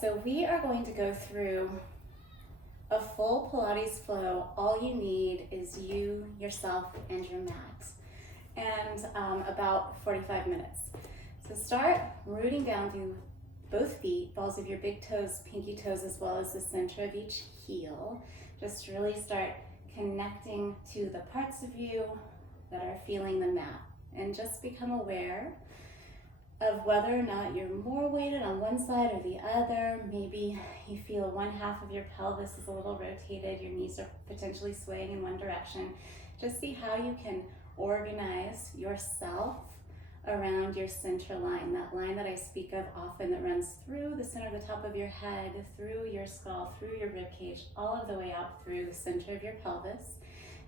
so we are going to go through a full Pilates flow. All you need is you, yourself, and your mat, and about 45 minutes. So start rooting down through both feet, balls of your big toes, pinky toes, as well as the center of each heel. Just really start connecting to the parts of you that are feeling the mat, and just become aware of whether or not you're more weighted on one side or the other. Maybe you feel one half of your pelvis is a little rotated, your knees are potentially swaying in one direction. Just see how you can organize yourself around your center line, that line that I speak of often that runs through the center of the top of your head, through your skull, through your rib cage, all of the way out through the center of your pelvis.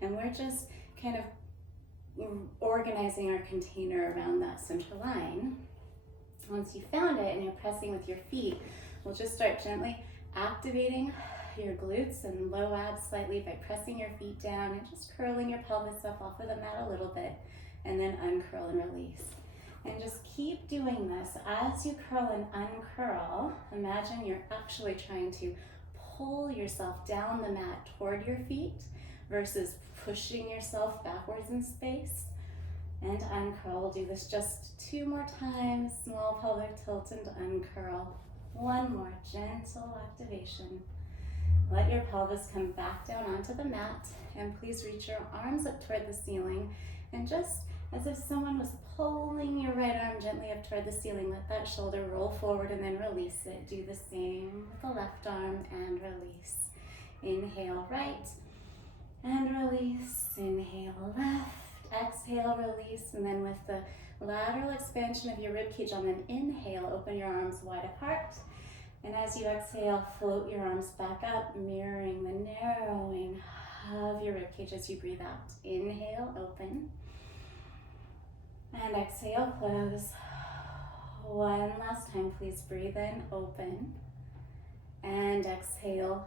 And we're just kind of organizing our container around that center line. Once you found it and you're pressing with your feet, we'll just start gently activating your glutes and low abs slightly by pressing your feet down and just curling your pelvis up off of the mat a little bit, and then uncurl and release. And just keep doing this. As you curl and uncurl, imagine you're actually trying to pull yourself down the mat toward your feet versus pushing yourself backwards in space. And uncurl. We'll do this just 2 more times. Small pelvic tilt and uncurl. 1 more gentle activation. Let your pelvis come back down onto the mat, and please reach your arms up toward the ceiling, and just as if someone was pulling your right arm gently up toward the ceiling, let that shoulder roll forward and then release it. Do the same with the left arm and release. Inhale right and release. Inhale left. Exhale, release, and then with the lateral expansion of your ribcage on an inhale, open your arms wide apart. And as you exhale, float your arms back up, mirroring the narrowing of your ribcage as you breathe out. Inhale, open. And exhale, close. One last time, please breathe in, open. And exhale,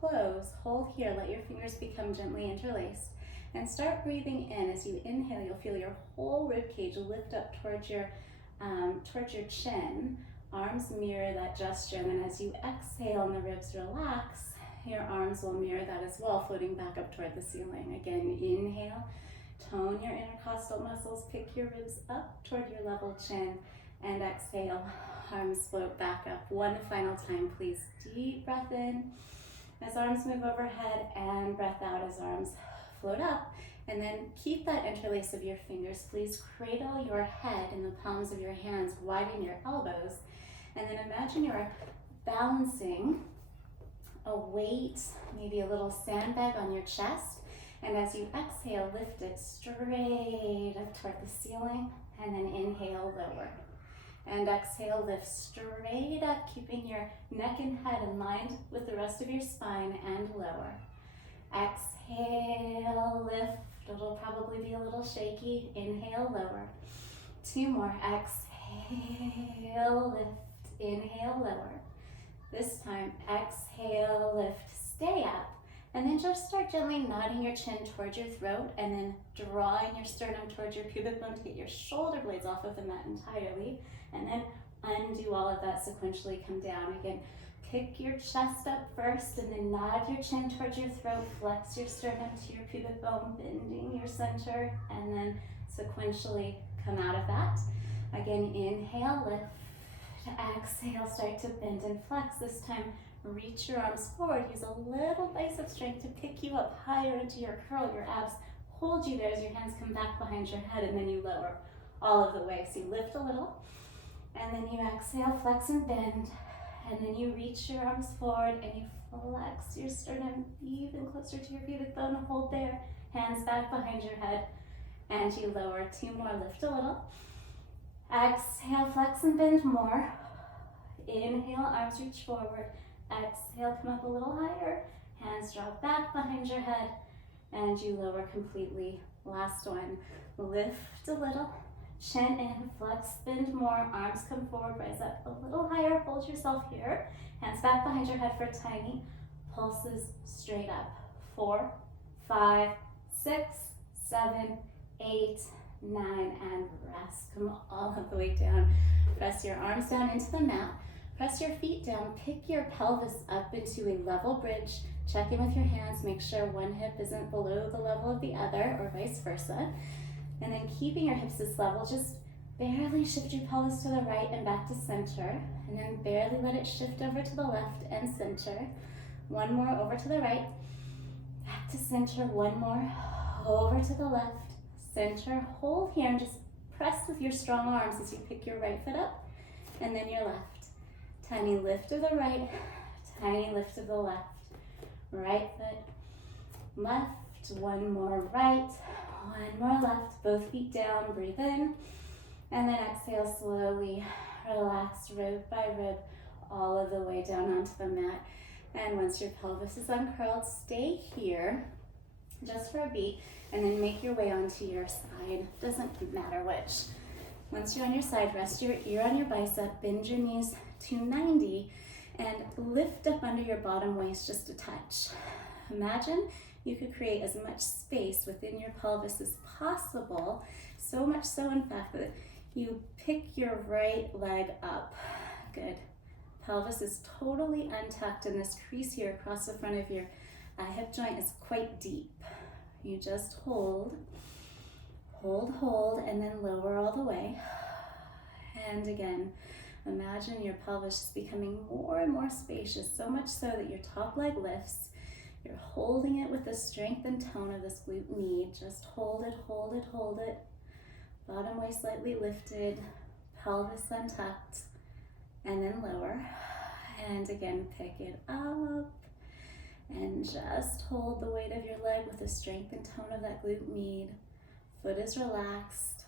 close. Hold here, let your fingers become gently interlaced. And start breathing in. As you inhale, you'll feel your whole ribcage lift up towards your chin. Arms mirror that gesture, and then as you exhale and the ribs relax, your arms will mirror that as well, floating back up toward the ceiling. Again, inhale, tone your intercostal muscles, pick your ribs up toward your level chin, and exhale, arms float back up. One final time, please. Deep breath in as arms move overhead, and breath out as arms float up. And then keep that interlace of your fingers. Please cradle your head in the palms of your hands, widen your elbows, and then imagine you're balancing a weight, maybe a little sandbag on your chest. And as you exhale, lift it straight up toward the ceiling, and then inhale, lower. And exhale, lift straight up, keeping your neck and head aligned with the rest of your spine, and lower. Exhale, lift. It'll probably be a little shaky. Inhale, lower. 2 more. Exhale, lift. Inhale, lower. This time, exhale, lift. Stay up. And then just start gently nodding your chin towards your throat, and then drawing your sternum towards your pubic bone to get your shoulder blades off of the mat entirely. And then undo all of that sequentially. Come down again. Pick your chest up first, and then nod your chin towards your throat. Flex your sternum to your pubic bone, bending your center, and then sequentially come out of that. Again, inhale, lift. Exhale, start to bend and flex. This time, reach your arms forward. Use a little bicep strength to pick you up higher into your curl. Your abs hold you there as your hands come back behind your head, and then you lower all of the way. So you lift a little, and then you exhale, flex and bend. And then you reach your arms forward and you flex your sternum even closer to your pubic bone. Hold there, hands back behind your head, and you lower. 2 more, lift a little. Exhale, flex and bend more. Inhale, arms reach forward. Exhale, come up a little higher. Hands drop back behind your head, and you lower completely. Last one, lift a little. Chin in, flex, bend more, arms come forward, rise up a little higher, hold yourself here. Hands back behind your head for tiny pulses straight up. 4, 5, 6, 7, 8, 9, and rest. Come all of the way down. Press your arms down into the mat. Press your feet down, pick your pelvis up into a level bridge. Check in with your hands, make sure one hip isn't below the level of the other or vice versa. And then keeping your hips this level, just barely shift your pelvis to the right and back to center. And then barely let it shift over to the left and center. One more over to the right, back to center. One more over to the left, center. Hold here and just press with your strong arms as you pick your right foot up and then your left. Tiny lift of the right, tiny lift of the left. Right foot, left, one more right, one more left, both feet down, breathe in, and then exhale slowly, relax rib by rib, all of the way down onto the mat. And once your pelvis is uncurled, stay here just for a beat, and then make your way onto your side, doesn't matter which. Once you're on your side, rest your ear on your bicep, bend your knees to 90, and lift up under your bottom waist just a touch. Imagine you could create as much space within your pelvis as possible, so much so in fact that you pick your right leg up. Good. Pelvis is totally untucked, and this crease here across the front of your hip joint is quite deep. You just hold, and then lower all the way. And again, imagine your pelvis is becoming more and more spacious, so much so that your top leg lifts. You're holding it with the strength and tone of this glute med. Just hold it, hold it, hold it. Bottom waist slightly lifted, pelvis untucked, and then lower. And again, pick it up and just hold the weight of your leg with the strength and tone of that glute med. Foot is relaxed,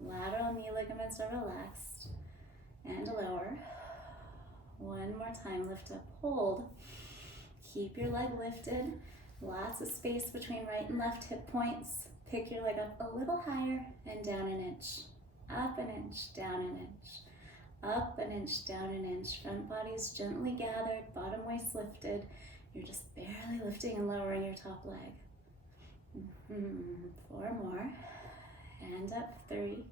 lateral knee ligaments are relaxed, and lower. One more time, lift up, hold. Keep your leg lifted, lots of space between right and left hip points. Pick your leg up a little higher and down an inch. Up an inch, down an inch. Up an inch, down an inch. Front body's gently gathered, bottom waist lifted. You're just barely lifting and lowering your top leg. 4 more. And up, 3.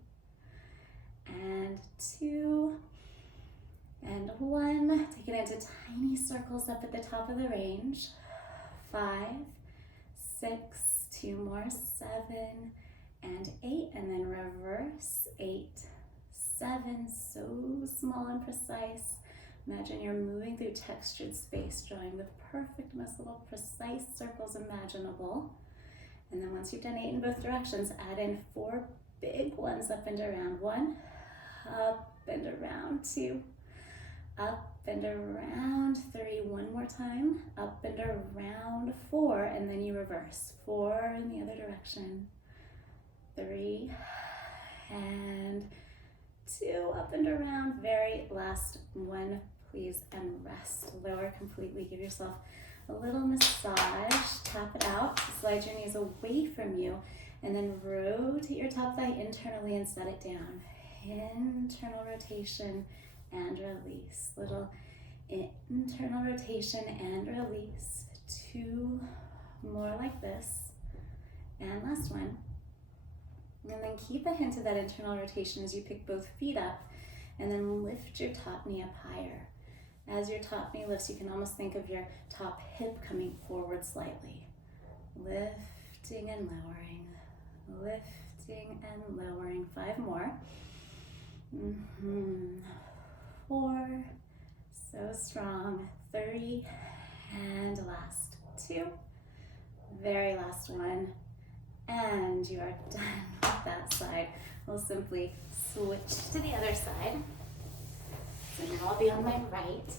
And 2. And 1. Take it into tiny circles up at the top of the range. 5, 6, 2 more, 7, and 8. And then reverse, 8, 7. So small and precise. Imagine you're moving through textured space, drawing the perfect, most little precise circles imaginable. And then once you've done 8 in both directions, add in 4 big ones up and around. 1, up and around. 2, up and around. 3, one more time, up and around. 4, and then you reverse. 4 in the other direction. 3, and 2, up and around. Very last one, please, and rest. Lower completely. Give yourself a little massage. Tap it out. Slide your knees away from you, and then rotate your top thigh internally and set it down. Internal rotation and release. Little internal rotation and release. 2 more like this. And last one. And then keep a hint of that internal rotation as you pick both feet up, and then lift your top knee up higher. As your top knee lifts, you can almost think of your top hip coming forward slightly. Lifting and lowering. Lifting and lowering. 5 more. 4. So strong. 3. And last 2. Very last one. And you are done with that side. We'll simply switch to the other side. So now I'll be on my right.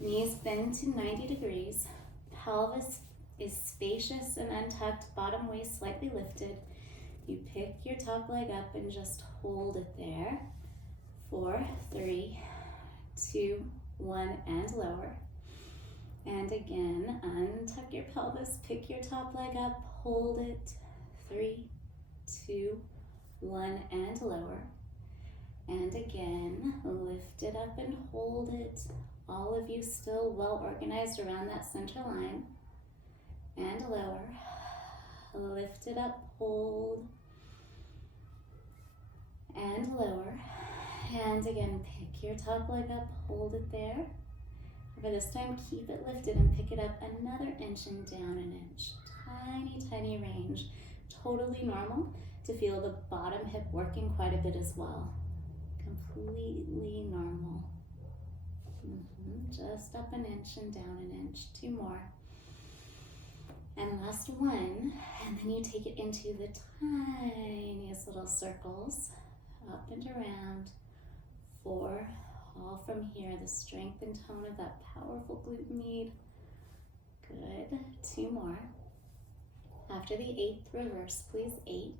Knees bend to 90 degrees. Pelvis is spacious and untucked, bottom waist slightly lifted. You pick your top leg up and just hold it there. 4, 3, 2, 1, and lower. And again, untuck your pelvis, pick your top leg up, hold it. 3, 2, 1, and lower. And again, lift it up and hold it. All of you still well organized around that center line. And lower. Lift it up, hold. And lower. And again, pick your top leg up, hold it there. For this time, keep it lifted and pick it up another inch and down an inch. Tiny, tiny range. Totally normal to feel the bottom hip working quite a bit as well. Completely normal. Just up an inch and down an inch. 2 more. And last one. And then you take it into the tiniest little circles. Up and around. 4. All from here, the strength and tone of that powerful glute med. Good. 2 more. After the 8th, reverse, please. 8,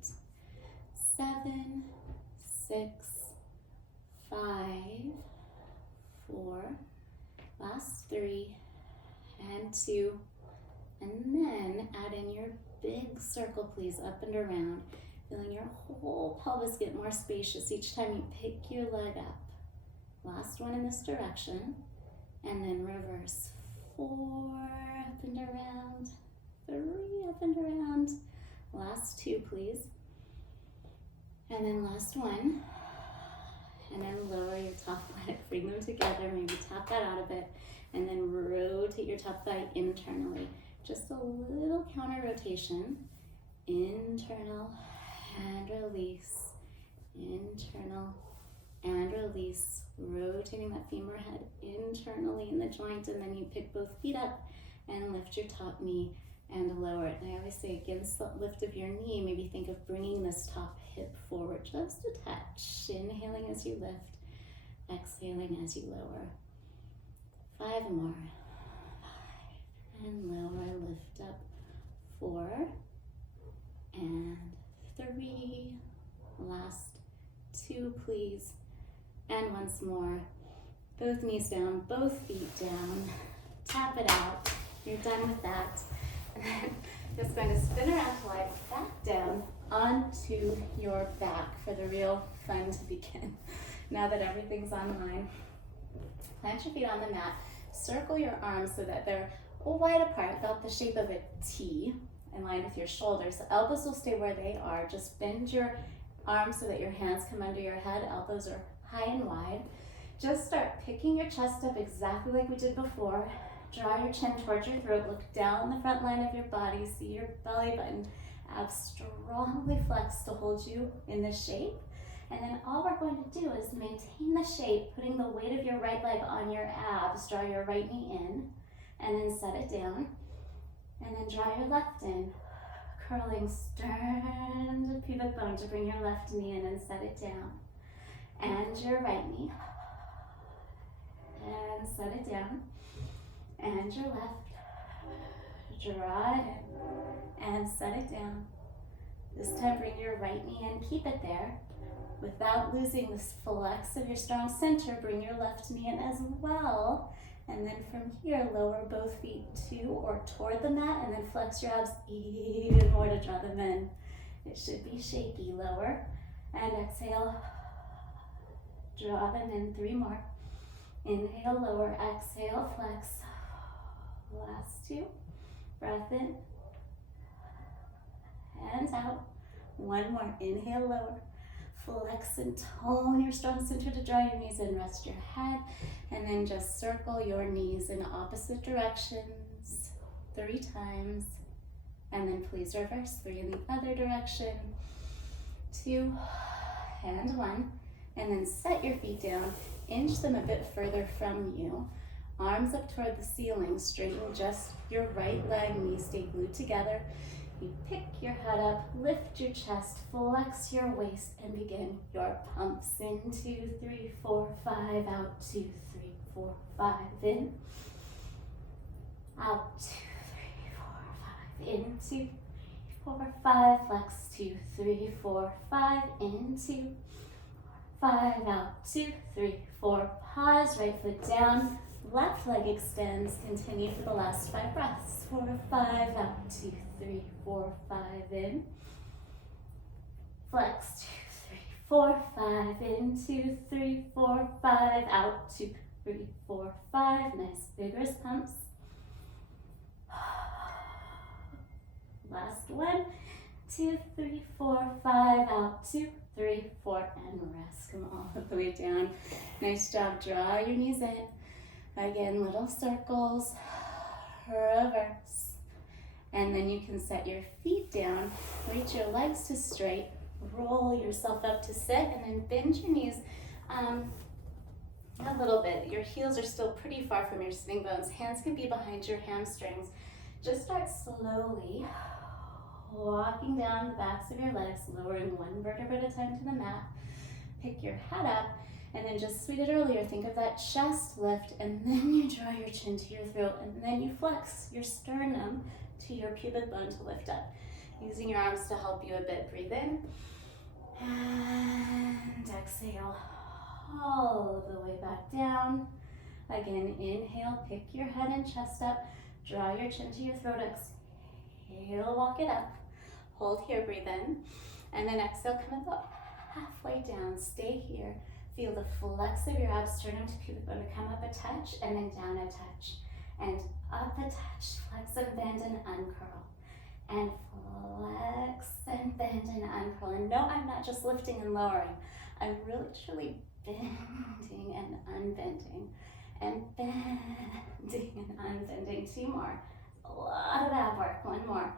7, 6, 5, 4, last 3, and 2. And then add in your big circle, please, up and around. Feeling your whole pelvis get more spacious each time you pick your leg up. Last one in this direction, and then reverse. 4, up and around. 3, up and around. Last 2, please. And then last one. And then lower your top leg, bring them together, maybe tap that out a bit, and then rotate your top thigh internally. Just a little counter rotation. Internal and release. Internal and release, rotating that femur head internally in the joint, and then you pick both feet up and lift your top knee and lower it. And I always say against the lift of your knee, maybe think of bringing this top hip forward just a touch. Inhaling as you lift, exhaling as you lower. 5 more. 5 and lower, lift up. 4 and 3. Last 2, please. And once more, both knees down, both feet down. Tap it out. You're done with that. And then just going to spin around to lie back down onto your back for the real fun to begin. Now that everything's online, plant your feet on the mat. Circle your arms so that they're wide apart, about the shape of a T, in line with your shoulders. The elbows will stay where they are. Just bend your arms so that your hands come under your head. Elbows are high and wide. Just start picking your chest up exactly like we did before. Draw your chin towards your throat. Look down the front line of your body. See your belly button. Abs strongly flexed to hold you in this shape. And then all we're going to do is maintain the shape, putting the weight of your right leg on your abs. Draw your right knee in, and then set it down. And then draw your left in. Curling sternum to pubic bone to bring your left knee in and set it down. And your right knee. And set it down. And your left. Draw it in. And set it down. This time bring your right knee in. Keep it there. Without losing this flex of your strong center, bring your left knee in as well. And then from here, lower both feet to or toward the mat, and then flex your abs even more to draw them in. It should be shaky. Lower and exhale. Draw them in. 3 more. Inhale, lower, exhale, flex. Last 2. Breath in. Hands out. 1 more. Inhale, lower. Flex and tone your strong center to draw your knees in. Rest your head. And then just circle your knees in opposite directions 3 times. And then please reverse. 3 in the other direction. 2 and 1. And then set your feet down. Inch them a bit further from you. Arms up toward the ceiling. Straighten just your right leg. Knees stay glued together. You pick your head up, lift your chest, flex your waist, and begin your pumps. In 2, 3, 4, 5, out 2, 3, 4, 5, in. Out 2, 3, 4, 5, in 2, 3, 4, 5, flex 2, 3, 4, 5, in 2, 5, out 2, 3, 4, pause, right foot down, left leg extends, continue for the last 5 breaths. 4, 5, out 2, 3, 4, 5, in. Flex 2, 3, 4, 5, in 2, 3, 4, 5, out 2, 3, 4, 5. Nice vigorous pumps. Last 1, 2, 3, 4, 5, out 2, 3, 4, and rest. Come all the way down. Nice job. Draw your knees in. Again, little circles. Reverse. And then you can set your feet down. Reach your legs to straight. Roll yourself up to sit, and then bend your knees a little bit. Your heels are still pretty far from your sitting bones. Hands can be behind your hamstrings. Just start slowly walking down the backs of your legs, lowering one vertebra at a time to the mat. Pick your head up, and then just as we did earlier, think of that chest lift, and then you draw your chin to your throat, and then you flex your sternum to your pubic bone to lift up. Using your arms to help you a bit. Breathe in, and exhale all of the way back down. Again, inhale, pick your head and chest up, draw your chin to your throat, exhale, walk it up. Hold here, breathe in, and then exhale, come about halfway down. Stay here. Feel the flex of your abs, sternum to pubic bone to come up a touch, and then down a touch, and up a touch. Flex and bend and uncurl, and flex and bend and uncurl. And no, I'm not just lifting and lowering. I'm really truly bending and unbending, and bending and unbending. 2 more. A lot of ab work. 1 more.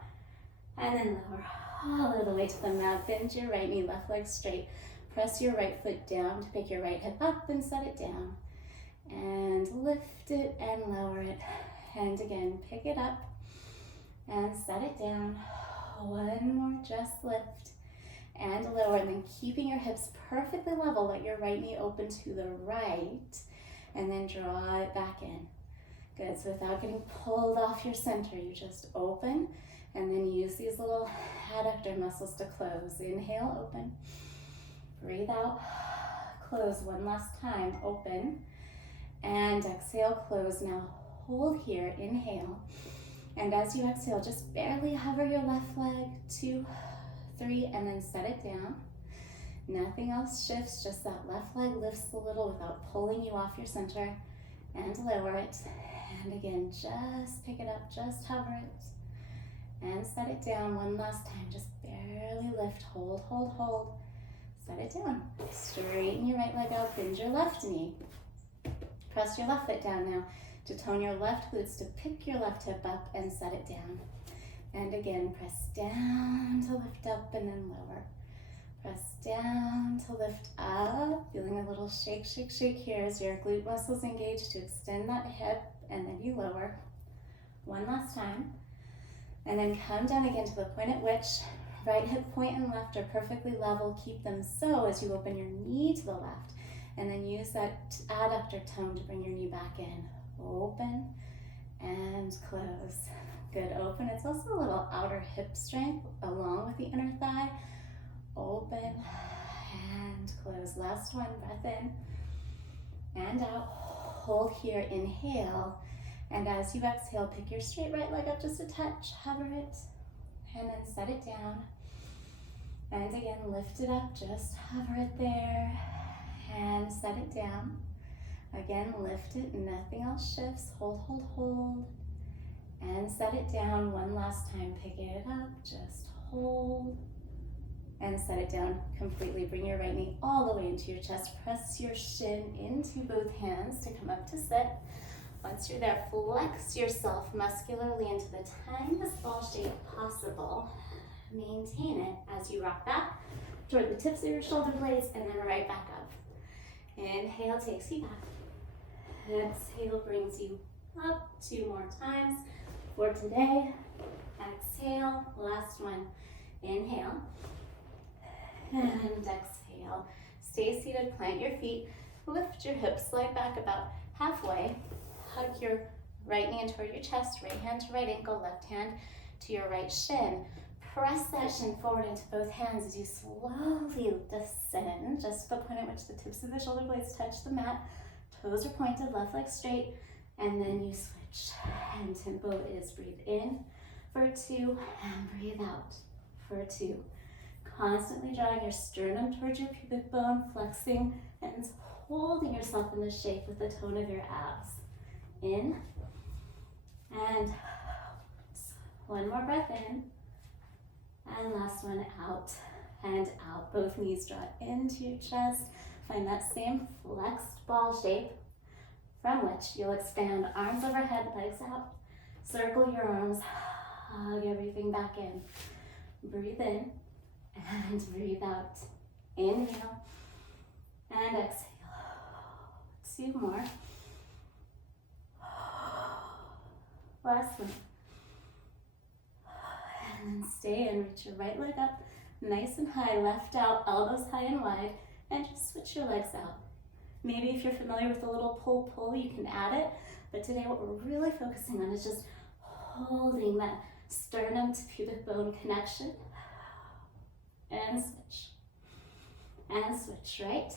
And then lower all of the way to the mat. Bend your right knee, left leg straight. Press your right foot down to pick your right hip up and set it down. And lift it and lower it. And again, pick it up and set it down. 1 more, just lift and lower. And then keeping your hips perfectly level, let your right knee open to the right. And then draw it back in. Good, so without getting pulled off your center, you just open. And then use these little adductor muscles to close. Inhale, open. Breathe out, close 1 last time, open. And exhale, close. Now hold here, inhale. And as you exhale, just barely hover your left leg, 2, 3, and then set it down. Nothing else shifts, just that left leg lifts a little without pulling you off your center. And lower it. And again, just pick it up, just hover it. And set it down 1 last time. Just barely lift. Hold, hold, hold. Set it down. Straighten your right leg out. Bend your left knee. Press your left foot down now to tone your left glutes, to pick your left hip up and set it down. And again, press down to lift up and then lower. Press down to lift up. Feeling a little shake, shake, shake here as your glute muscles engage to extend that hip, and then you lower. 1 last time. And then come down again to the point at which right hip point and left are perfectly level. Keep them so as you open your knee to the left. And then use that adductor tone to bring your knee back in. Open and close. Good, open. It's also a little outer hip strength along with the inner thigh. Open and close. Last one, breath in and out. Hold here, inhale. And as you exhale, pick your straight right leg up just a touch, hover it, and then set it down. And again, lift it up, just hover it there, and set it down. Again, lift it, nothing else shifts. Hold, hold, hold, and set it down 1 last time. Pick it up, just hold, and set it down completely. Bring your right knee all the way into your chest. Press your shin into both hands to come up to sit. Once you're there, flex yourself muscularly into the tiniest ball shape possible. Maintain it as you rock back toward the tips of your shoulder blades and then right back up. Inhale takes you back. Exhale brings you up 2 more times for today. Exhale, last one. Inhale and exhale. Stay seated, plant your feet, lift your hips, slide back about halfway. Hug your right knee in toward your chest, right hand to right ankle, left hand to your right shin. Press that shin forward into both hands as you slowly descend, just to the point at which the tips of the shoulder blades touch the mat. Toes are pointed, left leg straight, and then you switch. And tempo is breathe in for 2 and breathe out for 2. Constantly drawing your sternum towards your pubic bone, flexing and holding yourself in this shape with the tone of your abs. In and 1 more breath in, and last one out. and out. Both knees draw into your chest. Find that same flexed ball shape from which you'll expand arms overhead, legs out. Circle your arms, hug everything back in. Breathe in and breathe out. Inhale and exhale. 2 more. Last one. And then stay and reach your right leg up, nice and high, left out, elbows high and wide, and just switch your legs out. Maybe if you're familiar with a little pull, you can add it, but today what we're really focusing on is just holding that sternum to pubic bone connection, and switch, right,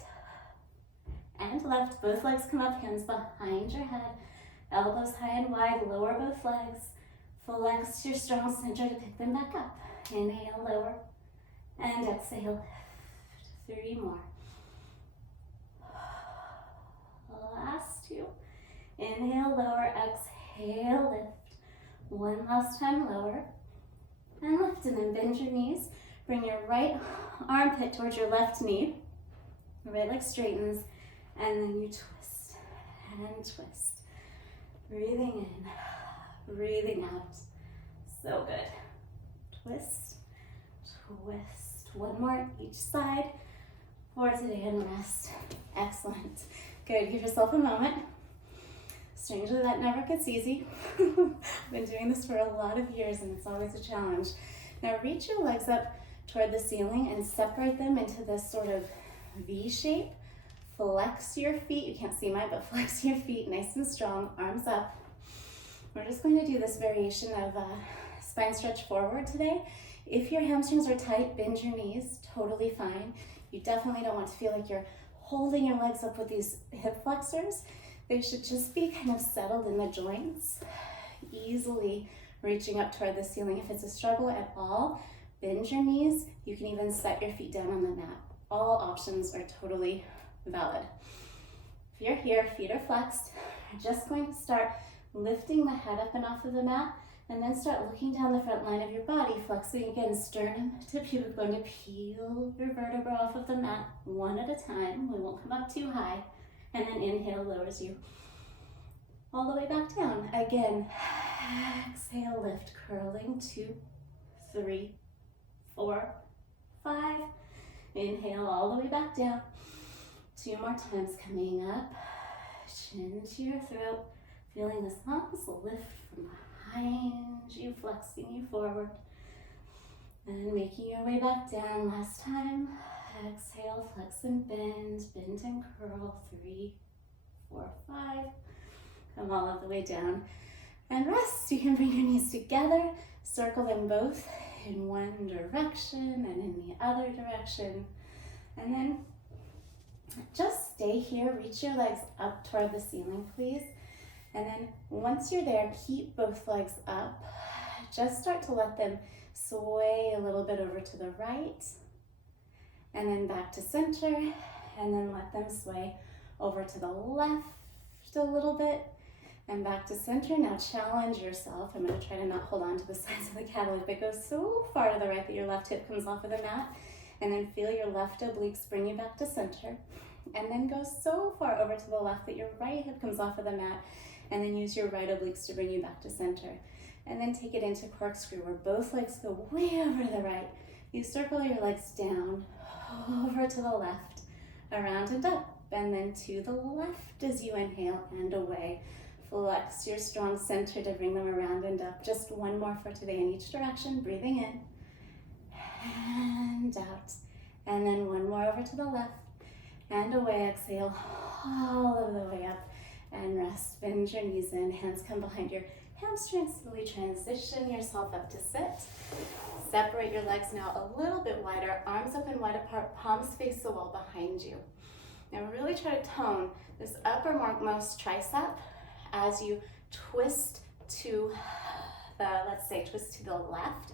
and left. Both legs come up, hands behind your head, elbows high and wide, lower both legs, flex your strong center to pick them back up. Inhale, lower, and exhale, lift. 3 more. Last 2. Inhale, lower, exhale, lift. 1 last time, lower, and lift, and then bend your knees. Bring your right armpit towards your left knee. Right leg straightens, and then you twist and twist. Breathing in, breathing out. So good. Twist, twist. 1 more each side for today and rest. Excellent. Good. Give yourself a moment. Strangely, that never gets easy. I've been doing this for a lot of years and it's always a challenge. Now reach your legs up toward the ceiling and separate them into this sort of V shape. Flex your feet. You can't see mine, but flex your feet nice and strong. Arms up. We're just going to do this variation of spine stretch forward today. If your hamstrings are tight, bend your knees. Totally fine. You definitely don't want to feel like you're holding your legs up with these hip flexors. They should just be kind of settled in the joints, easily reaching up toward the ceiling. If it's a struggle at all, bend your knees. You can even set your feet down on the mat. All options are totally valid. If you're here, feet are flexed, we're just going to start lifting the head up and off of the mat, and then start looking down the front line of your body, flexing again, sternum to pubic bone, to peel your vertebra off of the mat, 1 at a time. We won't come up too high. And then inhale lowers you all the way back down. Again, exhale, lift, curling, 2, 3, 4, 5. Inhale all the way back down. 2 more times, coming up, chin to your throat, feeling this nice lift from behind you, flexing you forward, and making your way back down. Last time, exhale, flex and bend and curl, 3, 4, 5, come all of the way down, and rest. You can bring your knees together, circle them both in one direction and in the other direction, and then just stay here. Reach your legs up toward the ceiling, please. And then once you're there, keep both legs up. Just start to let them sway a little bit over to the right, and then back to center, and then let them sway over to the left a little bit, and back to center. Now challenge yourself. I'm going to try to not hold on to the sides of the catalog, but go so far to the right that your left hip comes off of the mat, and then feel your left obliques bring you back to center, and then go so far over to the left that your right hip comes off of the mat, and then use your right obliques to bring you back to center. And then take it into corkscrew, where both legs go way over to the right. You circle your legs down, over to the left, around and up, and then to the left as you inhale and away. Flex your strong center to bring them around and up. Just 1 more for today in each direction. Breathing in and out. And then 1 more over to the left and away. Exhale all of the way up and rest. Bend your knees in, hands come behind your hamstrings. Slowly transition yourself up to sit. Separate your legs now a little bit wider, arms open wide apart, palms face the wall behind you. Now really try to tone this uppermost tricep as you twist to twist to the left.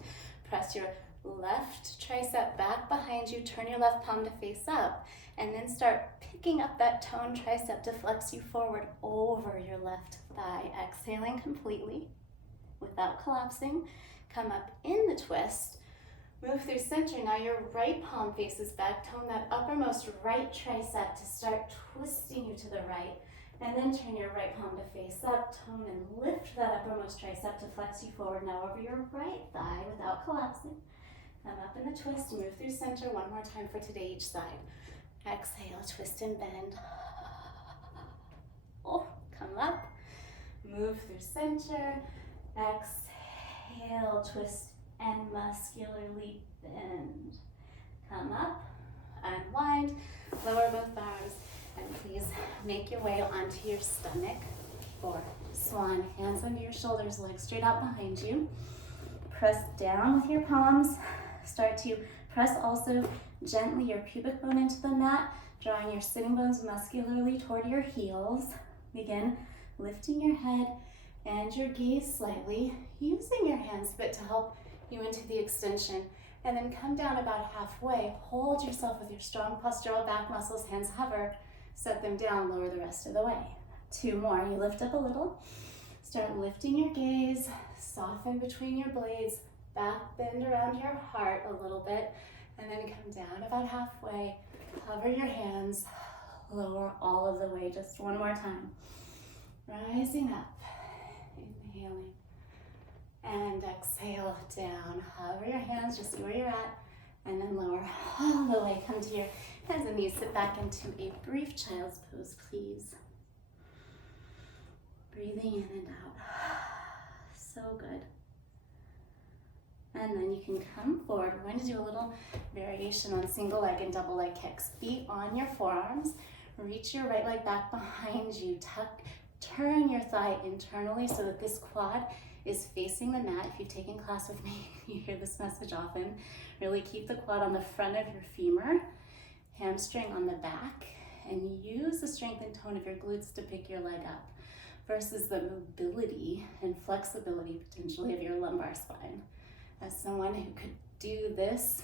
Press your left tricep back behind you, turn your left palm to face up, and then start picking up that toned tricep to flex you forward over your left thigh. Exhaling completely without collapsing. Come up in the twist, Move through center. Now your right palm faces back. Tone that uppermost right tricep to start twisting you to the right. And then turn your right palm to face up. Tone and lift that uppermost tricep to flex you forward. Now over your right thigh without collapsing. Come up in the twist. Move through center. One more time for today, each side. Exhale, twist and bend. Oh, come up. Move through center. Exhale, twist and muscularly bend. Come up, unwind, lower both arms, and please make your way onto your stomach for Swan. Hands under your shoulders, legs straight out behind you. Press down with your palms. Start to press also gently your pubic bone into the mat, drawing your sitting bones muscularly toward your heels. Begin lifting your head and your gaze slightly, using your hands a bit to help you into the extension, and then come down about halfway. Hold yourself with your strong postural back muscles, hands hover, set them down, lower the rest of the way. 2 more, you lift up a little, start lifting your gaze, soften between your blades, back bend around your heart a little bit, and then come down about halfway, hover your hands, lower all of the way, just 1 more time. Rising up, inhaling. And exhale down. Hover your hands, just see where you're at, and then lower all the way. Come to your hands and knees. Sit back into a brief child's pose, please. Breathing in and out. So good. And then you can come forward. We're going to do a little variation on single leg and double leg kicks. Feet on your forearms. Reach your right leg back behind you. Turn your thigh internally so that this quad is facing the mat. If you've taken class with me, you hear this message often. Really keep the quad on the front of your femur, hamstring on the back, and use the strength and tone of your glutes to pick your leg up versus the mobility and flexibility potentially of your lumbar spine. As someone who could do this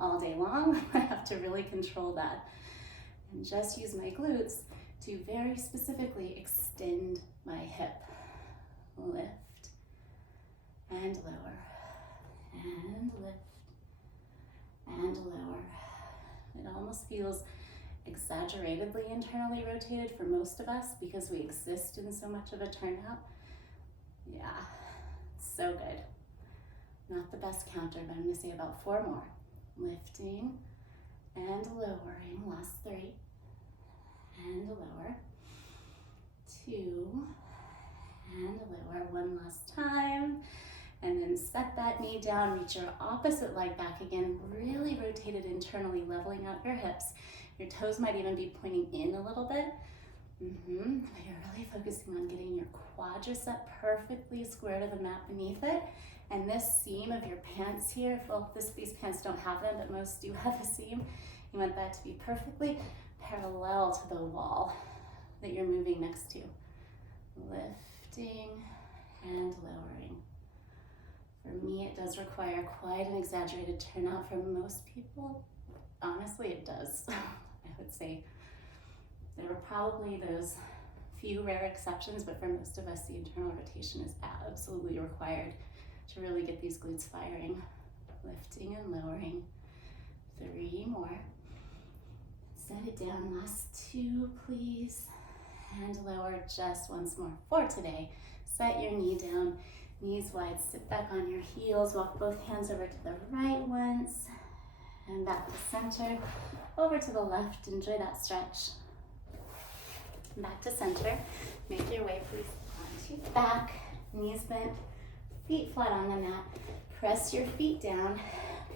all day long, I have to really control that and just use my glutes to very specifically extend my hip. Lift and lower, and lift, and lower. It almost feels exaggeratedly internally rotated for most of us because we exist in so much of a turnout. Yeah, so good. Not the best counter, but I'm gonna say about 4 more. Lifting and lowering, last 3, and lower, 2, and lower, 1 last time. And then set that knee down, reach your opposite leg back again, really rotate it internally, leveling out your hips. Your toes might even be pointing in a little bit. But you're really focusing on getting your quadricep perfectly square to the mat beneath it. And this seam of your pants here, well, these pants don't have them, but most do have a seam. You want that to be perfectly parallel to the wall that you're moving next to. Lifting and lowering. For me, it does require quite an exaggerated turnout. For most people, honestly, it does. I would say there are probably those few rare exceptions, but for most of us, the internal rotation is absolutely required to really get these glutes firing. Lifting and lowering. 3 more. Set it down. Last 2, please. And lower just once more. For today, set your knee down. Knees wide, sit back on your heels, walk both hands over to the right once, and back to center, over to the left, enjoy that stretch. Back to center, make your way please onto your back, knees bent, feet flat on the mat, press your feet down,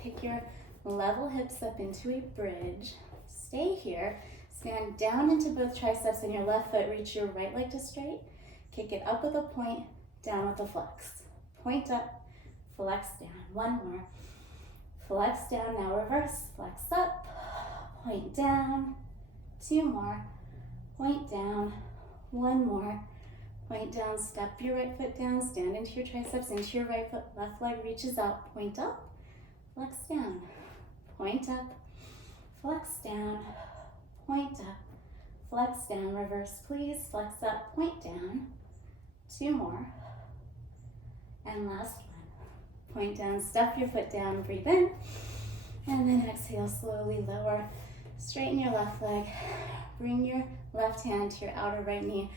pick your level hips up into a bridge, stay here, stand down into both triceps and your left foot, reach your right leg to straight, kick it up with a point, down with a flex. Point up, flex down. 1 more. Flex down, now reverse. Flex up, point down. 2 more. Point down. 1 more. Point down, step your right foot down, stand into your triceps, into your right foot, left leg reaches out. Point up, flex down. Point up, flex down. Point up, flex down. Reverse, please. Flex up, point down. 2 more. And last one. point down, step your foot down, breathe in, and then exhale, slowly lower. Straighten your left leg, bring your left hand to your outer right knee.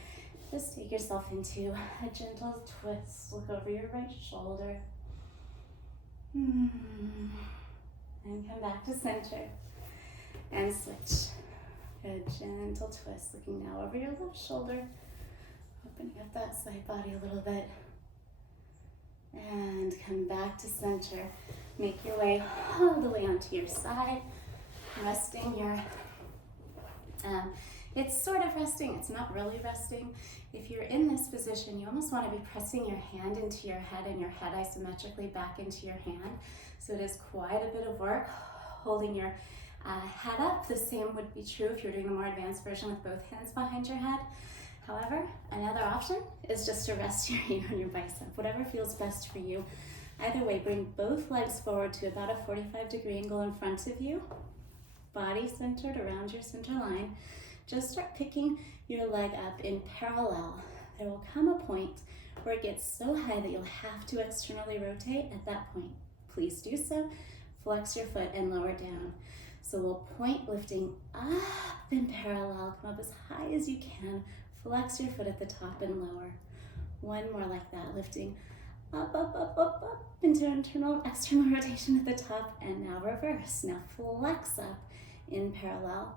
Just take yourself into a gentle twist. Look over your right shoulder. And come back to center and switch. Good, gentle twist. Looking now over your left shoulder. Opening up that side body a little bit. And come back to center. Make your way all the way onto your side. Resting your, it's sort of resting, it's not really resting. If you're in this position, you almost want to be pressing your hand into your head and your head isometrically back into your hand. So it is quite a bit of work holding your head up. The same would be true if you're doing the more advanced version with both hands behind your head. However, another option is just to rest your hand on your bicep, whatever feels best for you. Either way, bring both legs forward to about a 45-degree angle in front of you. Body centered around your center line. Just start picking your leg up in parallel. There will come a point where it gets so high that you'll have to externally rotate. At that point, please do so. Flex your foot and lower down. So we'll point lifting up in parallel. Come up as high as you can. Flex your foot at the top and lower. One more like that, lifting up, up, up, up, up into internal, external rotation at the top, and now reverse. Now flex up in parallel.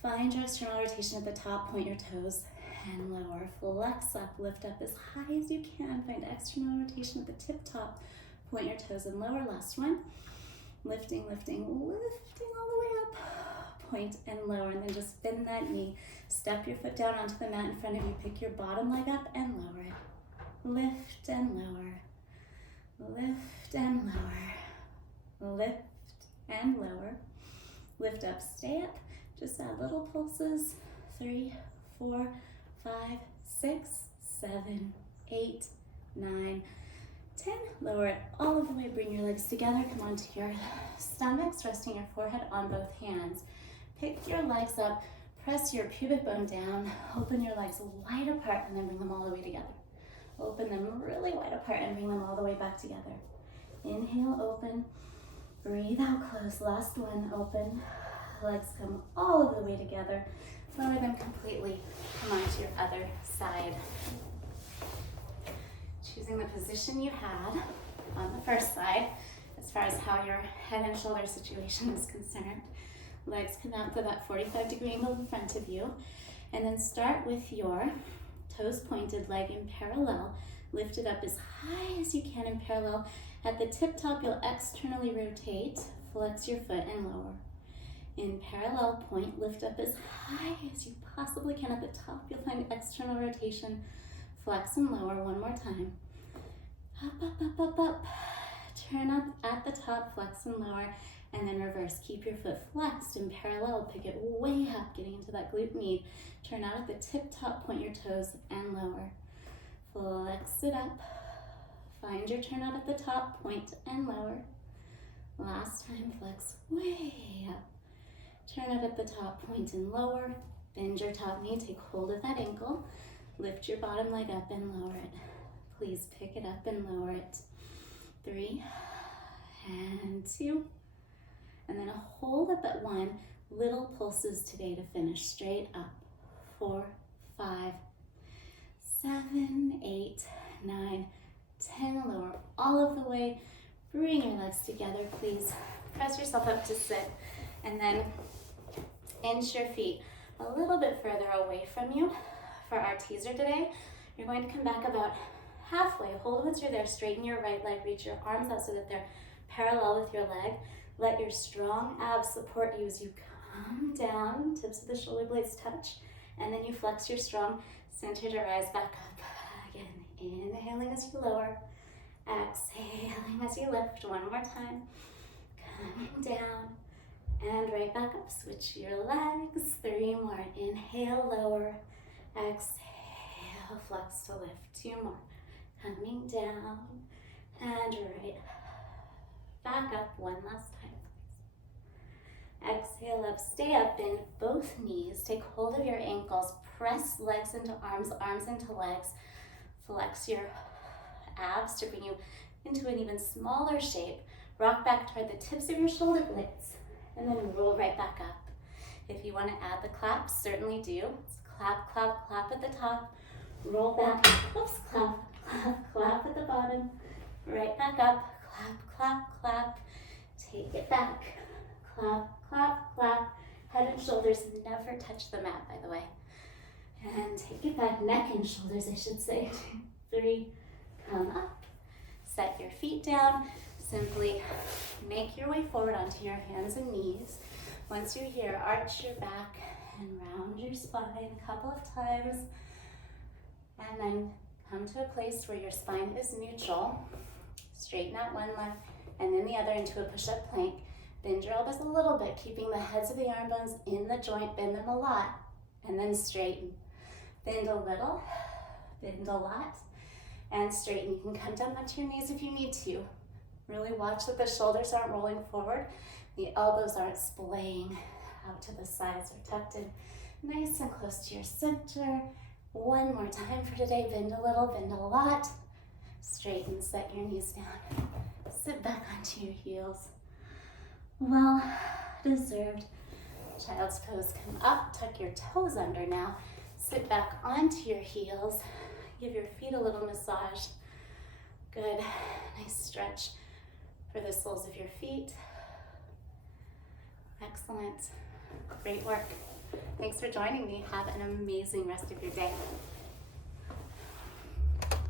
Find your external rotation at the top, point your toes, and lower. Flex up, lift up as high as you can. Find external rotation at the tip top, point your toes and lower. Last one. Lifting, lifting, lifting all the way up. Point and lower, and then just bend that knee. Step your foot down onto the mat in front of you. Pick your bottom leg up and lower it. Lift and lower. Lift and lower. Lift and lower. Lift up, stay up. Just add little pulses. 3, 4, 5, 6, 7, 8, 9, 10. Lower it all of the way. Bring your legs together. Come onto your stomachs, resting your forehead on both hands. Pick your legs up. Press your pubic bone down. Open your legs wide apart and then bring them all the way together. Open them really wide apart and bring them all the way back together. Inhale, open. Breathe out, close. Last one, open. Legs come all of the way together. Lower them completely. Come onto your other side. Choosing the position you had on the first side, as far as how your head and shoulder situation is concerned. Legs come out to that 45-degree angle in front of you. And then start with your toes pointed, leg in parallel. Lift it up as high as you can in parallel. At the tip top, you'll externally rotate. Flex your foot and lower. In parallel, point, lift up as high as you possibly can. At the top, you'll find external rotation. Flex and lower one more time. Up, up, up, up, up. Turn up at the top, flex and lower, and then reverse. Keep your foot flexed in parallel. Pick it way up, getting into that glute med. Turn out at the tip top, point your toes and lower. Flex it up. Find your turn out at the top, point and lower. Last time, flex way up. Turn out at the top, point and lower. Bend your top knee, take hold of that ankle. Lift your bottom leg up and lower it. Please pick it up and lower it. 3 and 2. And then hold up at 1. Little pulses today to finish. Straight up. 4, 5, 7, 8, 9, 10. Lower all of the way. Bring your legs together, please. Press yourself up to sit. And then inch your feet a little bit further away from you. For our teaser today, you're going to come back about halfway. Hold once you're there. Straighten your right leg. Reach your arms out so that they're parallel with your leg. Let your strong abs support you as you come down. Tips of the shoulder blades touch. And then you flex your strong center to rise back up. Again, inhaling as you lower. Exhaling as you lift. One more time. Coming down. And right back up. Switch your legs. 3 more. Inhale, lower. Exhale, flex to lift. 2 more. Coming down and right back up. One last time. Exhale up, stay up, bend both knees. Take hold of your ankles. Press legs into arms, arms into legs. Flex your abs to bring you into an even smaller shape. Rock back toward the tips of your shoulder blades, and then roll right back up. If you want to add the claps, certainly do. It's clap, clap, clap at the top, roll back, oops, clap, clap, clap at the bottom, right back up, clap, clap, clap, take it back, clap, clap, clap. Head and shoulders never touch the mat, by the way. And take it back, neck and shoulders, I should say. 2, 3, come up. Set your feet down. Simply make your way forward onto your hands and knees. Once you're here, arch your back and round your spine a couple of times. And then come to a place where your spine is neutral. Straighten out one leg and then the other into a push-up plank. Bend your elbows a little bit, keeping the heads of the arm bones in the joint. Bend them a lot, and then straighten. Bend a little, bend a lot, and straighten. You can come down onto your knees if you need to. Really watch that the shoulders aren't rolling forward. The elbows aren't splaying out to the sides or tucked in. Nice and close to your center. One more time for today. Bend a little, bend a lot. Straighten, set your knees down. Sit back onto your heels. Well deserved. Child's pose. Come up, tuck your toes under now. Sit back onto your heels. Give your feet a little massage. Good. Nice stretch for the soles of your feet. Excellent. Great work. Thanks for joining me. Have an amazing rest of your day.